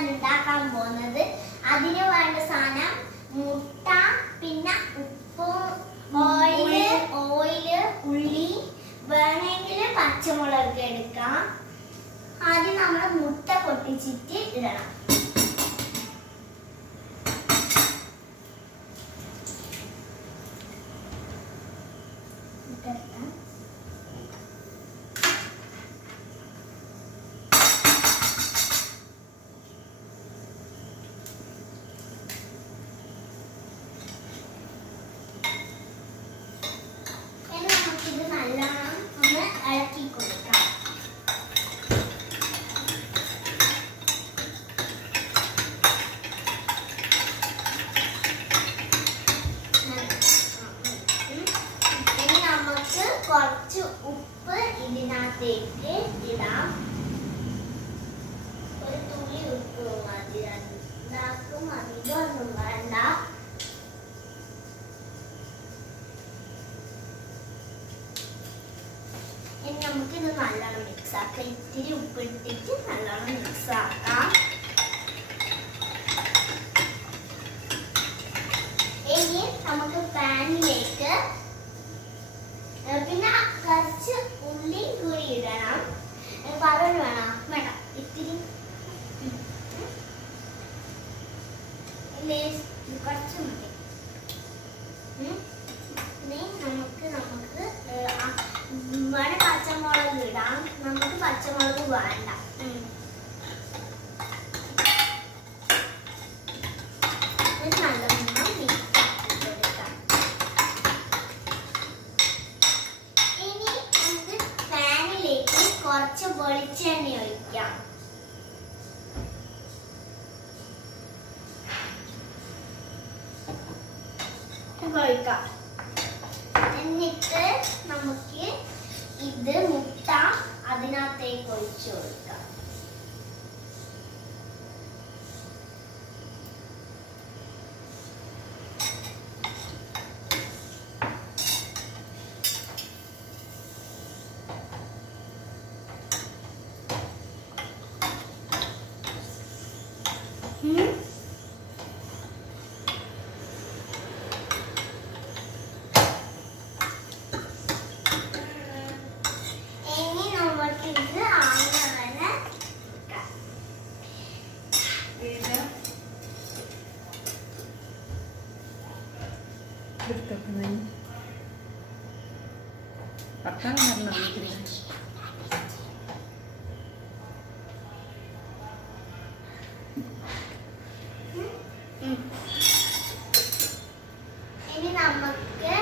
ഞാൻ ഉണ്ടാക്കാൻ പോകുന്നത്. അതിന് വേണ്ട സാധനം മുട്ട, പിന്നെ ഉപ്പ്, ഓയില്, ഉള്ളി, വേണമെങ്കിൽ പച്ചമുളക് എടുക്കാം. ആദ്യം നമ്മൾ മുട്ട പൊട്ടിച്ചിട്ട് ഇടണം. നമുക്കിത് നല്ലോണം ഒന്ന് ഇളക്കി കൊടുക്കാം. ഇനി നമുക്ക് കുറച്ച് ഉപ്പ് ഇതിനകത്തേക്ക് ഇടാം. ഒരു തുള്ളി ഉപ്പ് മതി. ഇതാക്കും അധികമൊന്നും വേണ്ട. ഇനി നമുക്കിത് നല്ലോണം മിക്സ് ആക്കാം. ഇത്തിരി ഉപ്പ് ഇട്ടിട്ട് നല്ലോണം മിക്സ് ആക്കാം. ഇനി നമുക്ക് പാനിലേക്ക് പിന്നെ കുറച്ച് ഉള്ളി കൂടി ഇടണം. പറഞ്ഞു വേണം വേണ്ട ഇത്തിരി കുറച്ച് മതി. നമുക്ക് വേണേ പച്ചമുളക് ഇടാം. നമുക്ക് പച്ചമുളക് വേണ്ട. നല്ലോണം മിക്സ് ആക്കി കൊടുക്കാം. ഇനി നമുക്ക് പാനിലേക്ക് കുറച്ച് വെളിച്ചെണ്ണ ഒഴിക്കാം. ഒഴിക്കാം. എന്നിട്ട് നമുക്ക് ഇത് മുട്ട അതിനകത്തേക്ക് ഒഴിച്ചു കൊടുക്കാം. ഇനി നമുക്ക്